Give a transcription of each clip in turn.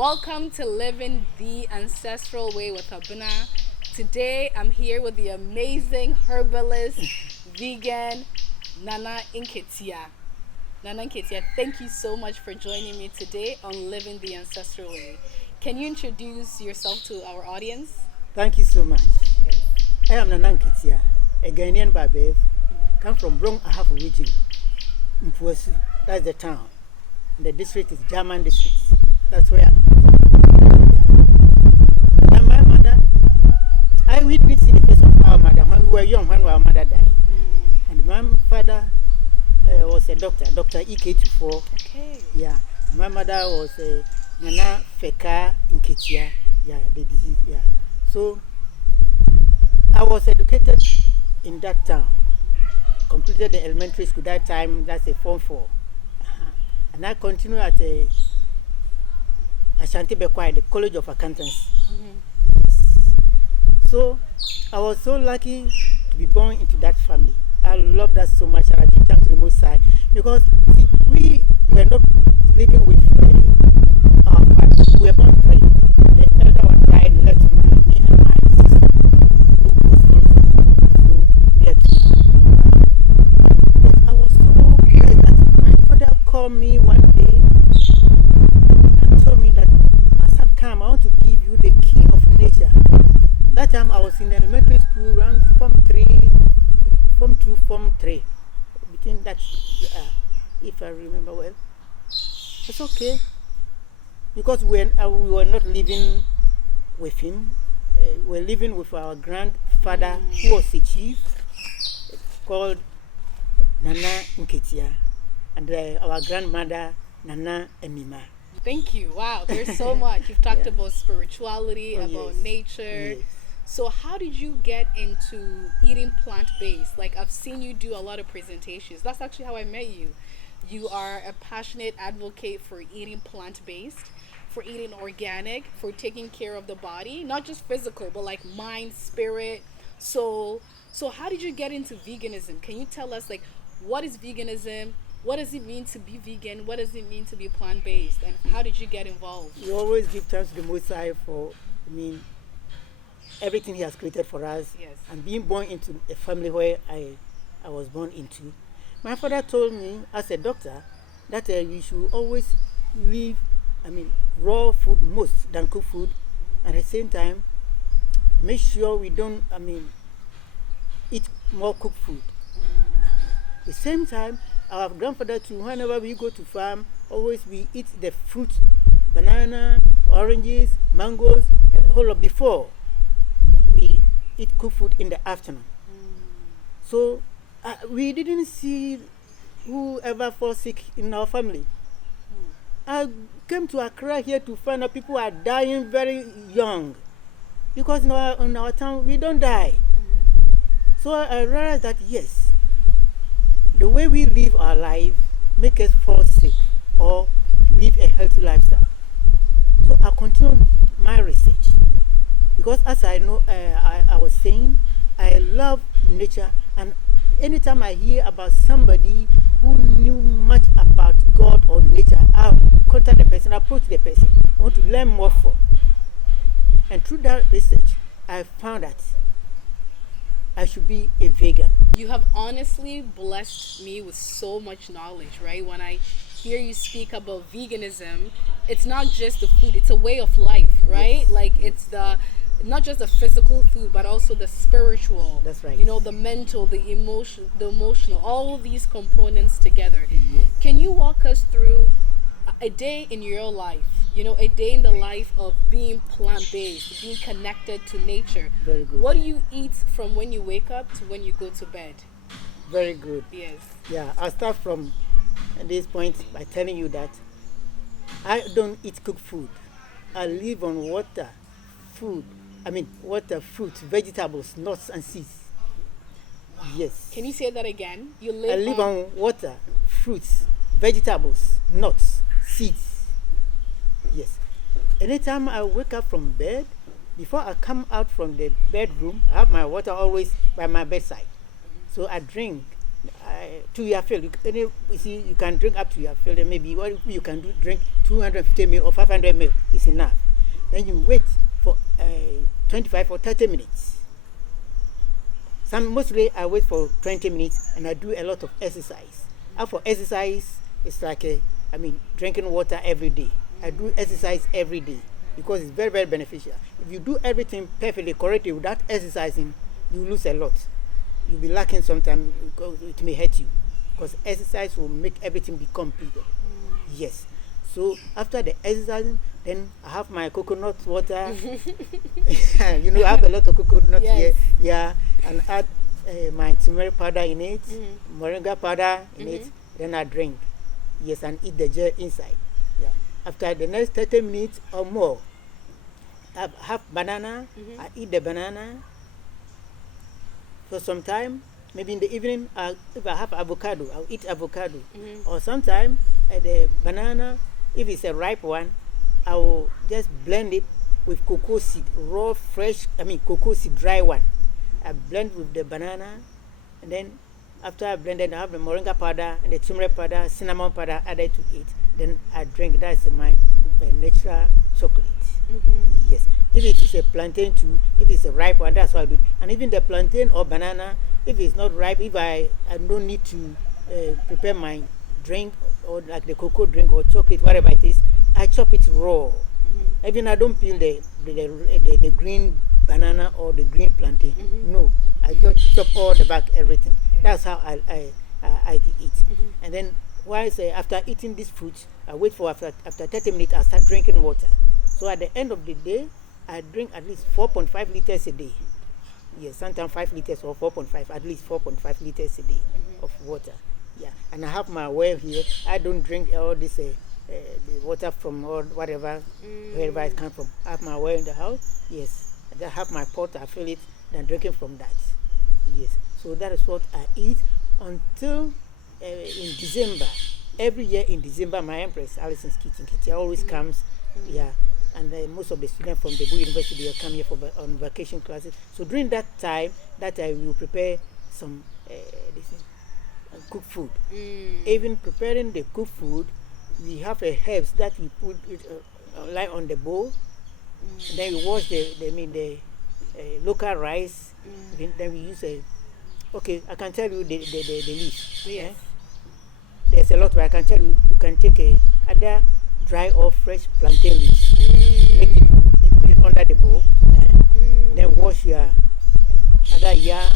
Welcome to Living the Ancestral Way with Abena. Today I'm here with the amazing herbalist, vegan, Nana Nketiah. Nana Nketiah, thank you so much for joining me today on Living the Ancestral Way. Can you introduce yourself to our audience? Thank you so much. Yes. I am Nana Nketiah, a Ghanaian Babe. Come from Brong Ahafo region, Mpuasu. That's the town. And the district is German district. That's where. Yeah. And my mother, I witnessed the face of our mother when we were young, when our mother died. And my father was a doctor, Dr. Ekow. Okay. Yeah. My mother was Nana Feka Nketiah. Yeah, the disease. Yeah. So I was educated in that town. Completed the elementary school that time, that's a Form 4. And I continued at Ashanti Bekwai, the College of Accountants. Yes. So I was so lucky to be born into that family. I love that so much, and I give thanks to the Most High, because see, we were not living with our father. We were born 3. The elder one died, left me and my sister, who followed. So we are 2 now. I was so blessed that my father called me one day and told me that, my son, come, I want to give you the key of nature. That time I was in elementary school, around Form 3, Form 2, Form 3. Between that, if I remember well. It's okay. Because we were not living with him. We were living with our grandfather, who was a chief, called Nana Nketiah, and our grandmother, Nana Emima. Thank you. Wow, there's so much. You've talked about spirituality, about yes. nature. Yes. So how did you get into eating plant-based? Like, I've seen you do a lot of presentations. That's actually how I met you. You are a passionate advocate for eating plant-based, for eating organic, for taking care of the body, not just physical, but like mind, spirit, soul. So how did you get into veganism? Can you tell us, like, what is veganism? What does it mean to be vegan? What does it mean to be plant-based? And how did you get involved? We always give thanks to the Most High for, everything He has created for us. Yes. And being born into a family where I was born into. My father told me, as a doctor, that we should always live, raw food most than cooked food. At the same time, make sure we don't, eat more cooked food. At the same time, our grandfather too, whenever we go to farm, always we eat the fruit, banana, oranges, mangoes, a whole lot before we eat cooked food in the afternoon. So we didn't see whoever fall sick in our family. I came to Accra here to find out people are dying very young, because in our town we don't die. So I realized that yes, the way we live our life make us fall sick or live a healthy lifestyle. So I continued my research, because as I know, I was saying, I love nature, and anytime I hear about somebody who knew much about God or nature, I'll contact the person, approach the person, I want to learn more from. And through that research, I found that I should be a vegan. You have honestly blessed me with so much knowledge, right? When I hear you speak about veganism, it's not just the food, it's a way of life, right? Yes. Like, it's not just the physical food, but also the spiritual. That's right. The mental, the emotional, all of these components together. Yes. Can you walk us through a day in your life? A day in the life of being plant-based, being connected to nature. Very good. What do you eat from when you wake up to when you go to bed? Very good. Yes. Yeah, I'll start from this point by telling you that I don't eat cooked food. I live on water, fruits, vegetables, nuts, and seeds. Yes. Can you say that again? I live on water, fruits, vegetables, nuts, seeds. Yes. Anytime I wake up from bed, before I come out from the bedroom, I have my water always by my bedside. So I drink. to your fill. You see, you can drink up to your fill. And maybe what you can do, drink 250 ml or 500 ml is enough. Then you wait for 25 or 30 minutes. Mostly I wait for 20 minutes and I do a lot of exercise. And for exercise, it's like drinking water every day. I do exercise every day because it's very, very beneficial. If you do everything perfectly, correctly without exercising, you lose a lot. You'll be lacking sometimes because it may hurt you. Because exercise will make everything be completed. Yes. So after the exercising, then I have my coconut water. I have a lot of coconut here. Yeah. And add my turmeric powder in it, moringa powder in it. Then I drink. Yes, and eat the gel inside. Yeah. After the next 30 minutes or more, I have banana. I eat the banana for some time. Maybe in the evening, if I have avocado, I'll eat avocado. Or sometimes the banana, if it's a ripe one, I will just blend it with cocoa seed, raw, fresh, cocoa seed, dry one. I blend with the banana, and then after I blended, I have the moringa powder and the turmeric powder, cinnamon powder added to it. Then I drink. That's my natural chocolate. Yes. If it is a plantain too, if it's a ripe one, that's what I do. And even the plantain or banana, if it's not ripe, if I don't need to prepare my drink or like the cocoa drink or chocolate, whatever it is, I chop it raw. Even I don't peel the green banana or the green plantain. No, I just chop all the back, everything. That's how I eat. And then after eating this fruit, I wait for after 30 minutes, I start drinking water. So at the end of the day, I drink at least 4.5 liters a day. Yes, sometimes 5 liters or 4.5, at least 4.5 liters a day of water. Yeah, and I have my well here. I don't drink all this the water from or whatever, wherever it comes from. I have my well in the house. Yes, I have my pot. I fill it, then drinking from that. Yes, so that is what I eat until in December. Every year in December, my Empress, Alison's kitchen, Nketiah always comes. Yeah, and most of the students from the Boo University will come here on vacation classes. So during that time, we will prepare some cooked food. Even preparing the cooked food, we have herbs that we put lie on the bowl. Then we wash the local rice. Then we use okay, I can tell you the leaves. Yes. There's a lot, but I can tell you, you can take Adda dry or fresh plantain leaves. Make it, you put it under the bowl. Then wash your other yam.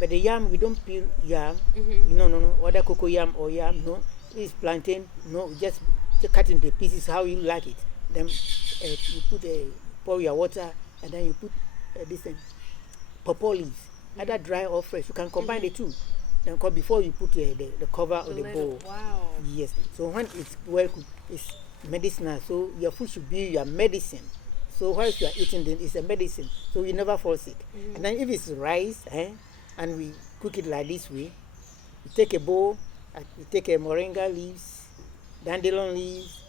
But the yam, we don't peel yam. No. Other cocoa yam or yam, no. It's plantain, no. Just cut into pieces how you like it. Then you pour your water, and then you put this pawpaw leaves. Either dry or fresh. You can combine the two. Then before you put the cover of the bowl. Wow. Yes. So when it's well cooked, it's medicinal. So your food should be your medicine. So whilst you are eating it, it's a medicine. So you never fall sick. And then if it's rice, and we cook it like this way, you take a bowl, you take a moringa leaves, dandelion leaves,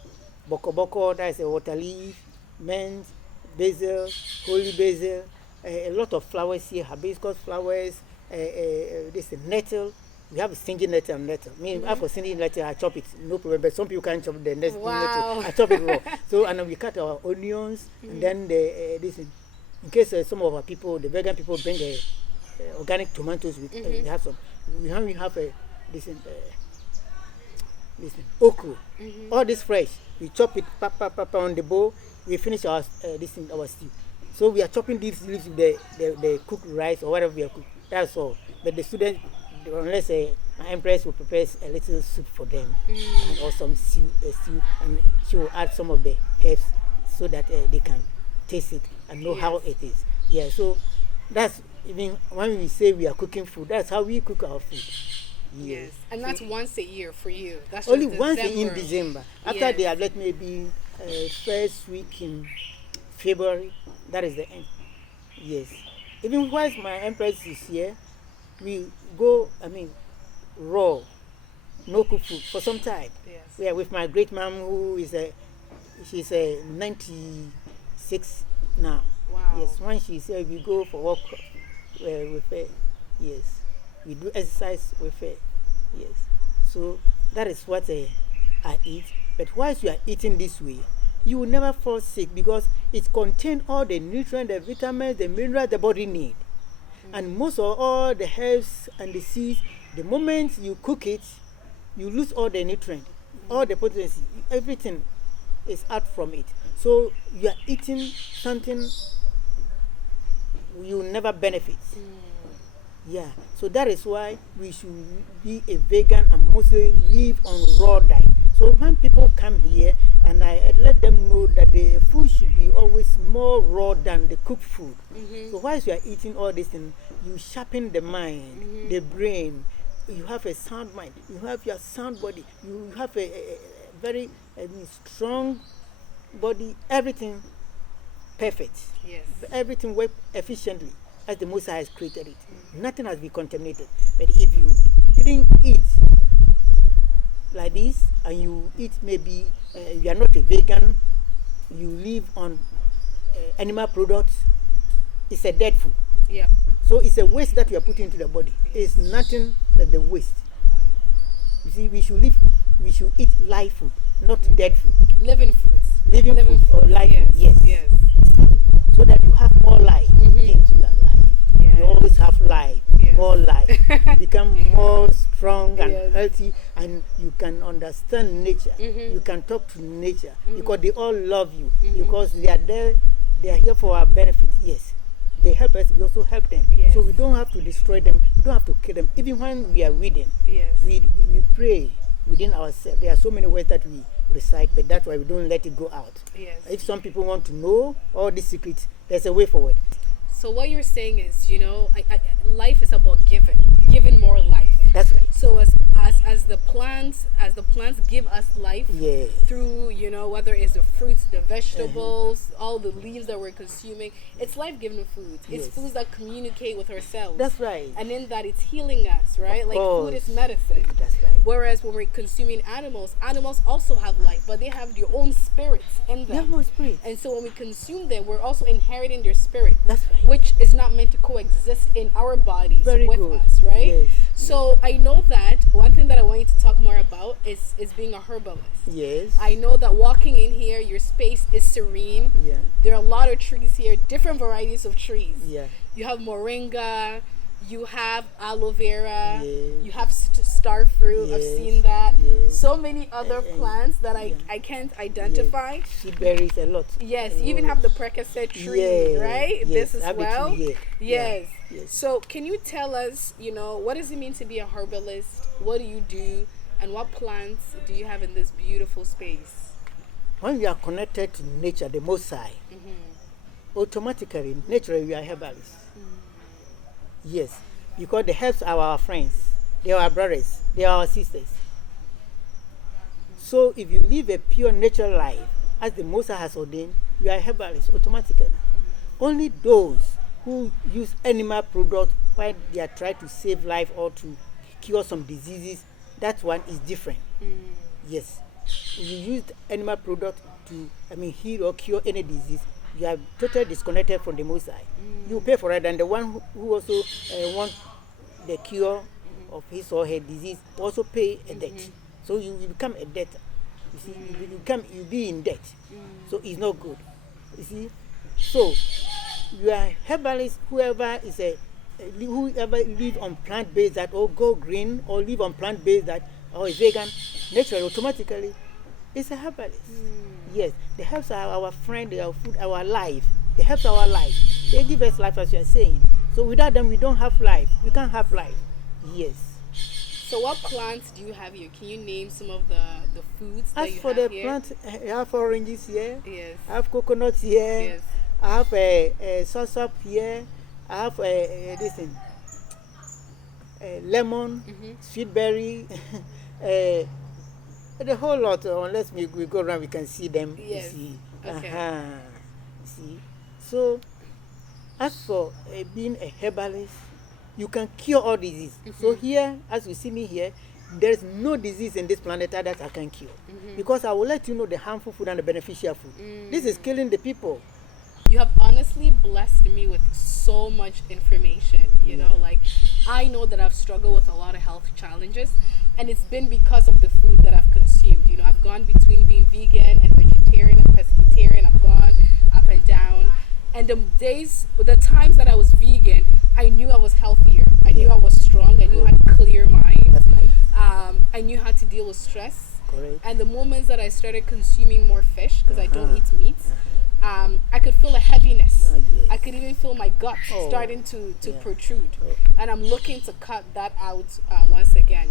boko, that is a water leaf, mint, basil, holy basil, a lot of flowers here, hibiscus flowers, this is nettle. We have stinging nettle and nettle. After stinging nettle, I chop it, no problem. But some people can't chop the nettle. I chop it raw. So, and then we cut our onions, and then this. In case some of our people, the vegan people, bring organic tomatoes, we have some. We have this okra. All this fresh. We chop it, on the bowl. We finish our our stew. So we are chopping these leaves with the cooked rice or whatever we are cooking. That's all. But the students, unless my Empress will prepare a little soup for them, and or some stew, and she will add some of the herbs so that they can taste it and know how it is. Yeah, so that's even when we say we are cooking food, that's how we cook our food. Yes, and that's once a year for you. That's only just once in December. After they have let maybe first week in February, that is the end. Yes. Even whilst my Empress is here, we go, raw, no cook food for some time. Yes. We are with my great mom who is she's 96 now. Wow. Yes, when she's here, we go for walk with her. Yes. We do exercise with her. Yes. So that is what I eat. But whilst you are eating this way, you will never fall sick because it contains all the nutrients, the vitamins, the minerals the body needs. And most of all the herbs and the seeds, the moment you cook it, you lose all the nutrients, all the potency, everything is out from it. So you are eating something you will never benefit. Yeah, so that is why we should be a vegan and mostly live on raw diet. So when people come here, and I let them know that the food should be always more raw than the cooked food. So whilst you are eating all this thing, you sharpen the mind, the brain. You have a sound mind. You have your sound body. You have a very strong body. Everything perfect. Yes. Everything works efficiently as the Most High has created it. Nothing has been contaminated. But if you didn't eat like this and you eat maybe you are not a vegan, you live on animal products, it's a dead food. Yeah. So it's a waste that you are putting into the body. It's nothing but the waste. You see, we should eat live food, not dead food. Living foods. Living food or live yes. food, yes. Yes. See, so that you have more life into your life. Yes. You always have life, Yes. more life. You become more strong and Yes. healthy, and you can understand nature. You can talk to nature because they all love you because they are there. They are here for our benefit. Yes, they help us. We also help them. Yes. So we don't have to destroy them. We don't have to kill them. Even when we are reading, Yes. we pray within ourselves. There are so many words that we recite, but that's why we don't let it go out. Yes. If some people want to know all these secrets, there's a way forward. So what you're saying is, life is about giving more life. That's right. So as the plants give us life Yeah. through, whether it's the fruits, the vegetables, all the leaves that we're consuming, it's life-giving foods. It's Yes. foods that communicate with ourselves. That's right. And in that it's healing us, right? Of Like course. food is medicine. That's right. Whereas when we're consuming animals also have life, but they have their own spirits in them. Yeah, spirit. And so when we consume them, we're also inheriting their spirit, That's right. which is not meant to coexist in our bodies Very with good. us, right? Yes. So I know that one thing that I want you to talk more about is being a herbalist. Yes. I know that walking in here, your space is serene. Yeah. There are a lot of trees here, different varieties of trees. Yeah. You have moringa, you have aloe vera, Yes. you have star fruit. I've Yes. seen that. Yes. So many other plants that I can't identify. She berries a lot. Yes, you even have the Percocet tree, Yeah, right? yes, This as I have the well. tree here. Yes. Yeah, yes. So, can you tell us, what does it mean to be a herbalist? What do you do? And what plants do you have in this beautiful space? When we are connected to nature, the Most High, automatically, naturally, we are herbalists. Yes, because the herbs are our friends, they are our brothers, they are our sisters. So if you live a pure natural life, as the Most High has ordained, you are a herbalist automatically. Only those who use animal products while they are trying to save life or to cure some diseases, that one is different. Yes. If you use animal product to heal or cure any disease, you are totally disconnected from the Most High. You pay for it, and the one who also wants the cure of his or her disease also pay a debt. So you become a debtor. You see, you be in debt. So it's not good. You see, so you are herbalist. Whoever live on plant-based that, or go green, or live on plant-based that, or is vegan, naturally, automatically, it's a herbalist. Yes, the herbs are our friend, they are food, our life. The herbs are our life. They give us life, as you are saying. So without them, we don't have life. We can't have life. Yes. So what plants do you have here? Can you name some of the foods that As you for have the here? plant, I have oranges here. Yes. I have coconuts here. Yes. I have a sauerkraut here. I have this thing, lemon, sweet berry, the whole lot. Unless we go around, we can see them. Yes. You see. Okay. See. So, as for being a herbalist, you can cure all disease. So here, as you see me here, there is no disease in this planet that I can cure. Because I will let you know the harmful food and the beneficial food. This is killing the people. You have honestly blessed me with so much information, like I know that I've struggled with a lot of health challenges, and it's been because of the food that I've consumed. You know, I've gone between being vegan and vegetarian and pescatarian. I've gone up and down. And the times that I was vegan, I knew I was healthier. I knew I was strong. I knew I had a clear mind. That's nice. I knew how to deal with stress. Correct. And the moments that I started consuming more fish, because I don't eat meat, I could feel a heaviness. Oh, yes. I could even feel my gut starting to protrude. And I'm looking to cut that out once again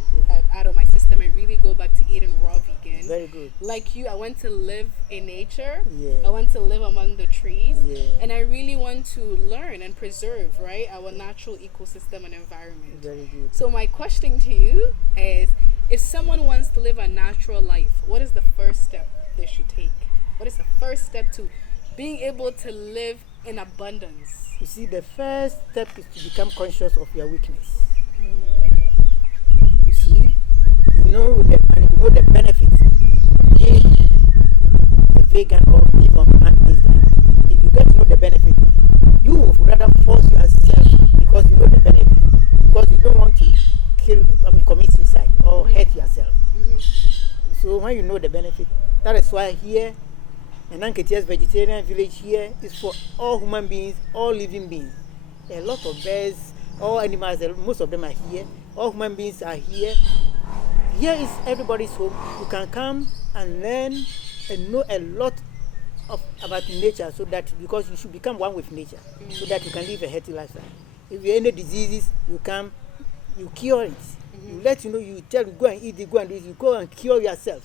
out of my system and really go back to eating raw vegan. Very good. Like you, I want to live in nature. Yeah. I want to live among the trees. Yeah. And I really want to learn and preserve, right, our natural ecosystem and environment. Very good. So my question to you is, if someone wants to live a natural life, what is the first step they should take? What is the first step to being able to live in abundance? You see, the first step is to become conscious of your weakness. You see, you know the benefits of being a vegan or live on plant-based diet. If you get to know the benefit, you would rather force yourself because you know the benefit. Because you don't want to commit suicide or hurt yourself. So when you know the benefit, that is why here, and Nketiah's vegetarian village here is for all human beings, all living beings. A lot of birds, all animals, most of them are here. All human beings are here. Here is everybody's home. You can come and learn and know a lot about nature, so that because you should become one with nature, so that you can live a healthy lifestyle. If you have any diseases, you come, you cure it. You let you know, you tell you go and eat it, go and do it. You go and cure yourself.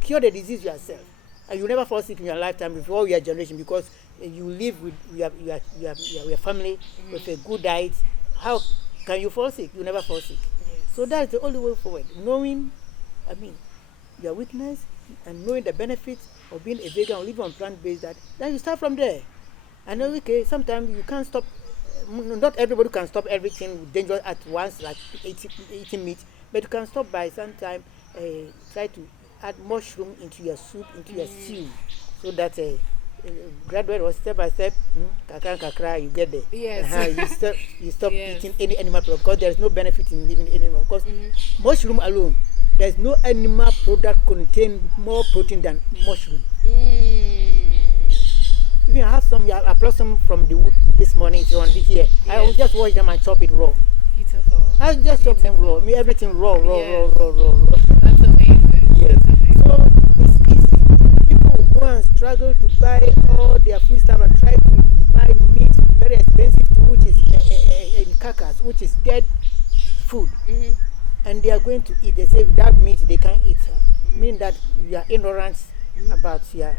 Cure the disease yourself. And you never fall sick in your lifetime with all your generation, because you live with your family with a good diet. How can you fall sick? You never fall sick. Yes. So that's the only way forward. Knowing, your weakness and knowing the benefits of being a vegan or living on plant-based diet, then you start from there. I know, okay, sometimes you can't stop. Not everybody can stop everything dangerous at once, like eating meat, but you can stop by sometimes try to add mushroom into your soup, into your stew, so that graduate or step by step, kakra, you get there. Yes. You stop Yes. eating any animal product, because there is no benefit in living animal. Because mushroom alone, there is no animal product contain more protein than mushroom. Even I have some, I plucked some from the wood this morning. It's on here. Yes. I will just wash them and chop it raw. Beautiful. I just chop them raw. Everything raw. That's amazing. Yes. That's amazing. So it's easy. People will go and struggle to buy all their food stuff and try to buy meat, very expensive, which is in carcass, which is dead food. And they are going to eat. They say without meat they can't eat. Meaning that you are ignorant about your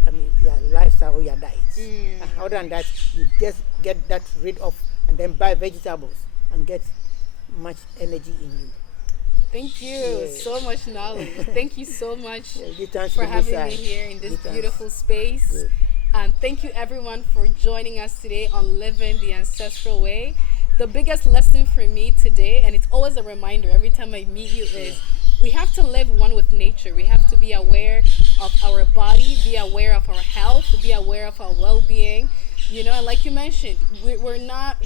lifestyle or your diet. Other than that, you just get that rid of and then buy vegetables and get much energy in you. Thank you. So much knowledge. Thank you so much Yeah, for having me here in this beautiful space. Good. And thank you everyone for joining us today on Living the Ancestral Way. The biggest lesson for me today, and it's always a reminder every time I meet you, is we have to live one with nature. We have to be aware of our body, be aware of our health, be aware of our well-being. You know, and like you mentioned, we're not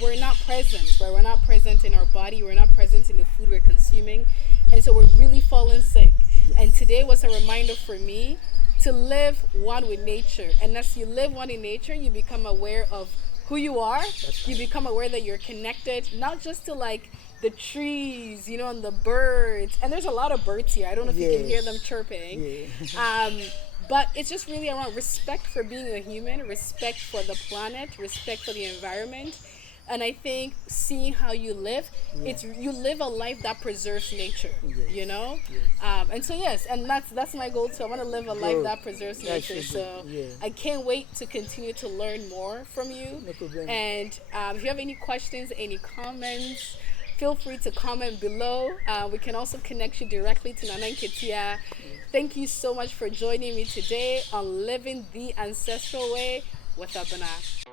present, right? We're not present in our body. We're not present in the food we're consuming, and so we're really falling sick. And today was a reminder for me to live one with nature. And as you live one in nature, you become aware of who you are. You become aware that you're connected, not just to like the trees, you know, and the birds. And there's a lot of birds here. I don't know if you can hear them chirping. But it's just really around respect for being a human, respect for the planet, respect for the environment. And I think seeing how you live, you live a life that preserves nature, you know? And so yes, and that's my goal too. I want to live a life that preserves nature. So I can't wait to continue to learn more from you. No problem. And if you have any questions, any comments, feel free to comment below. We can also connect you directly to Nana Nketiah. Thank you so much for joining me today on Living the Ancestral Way with Abena.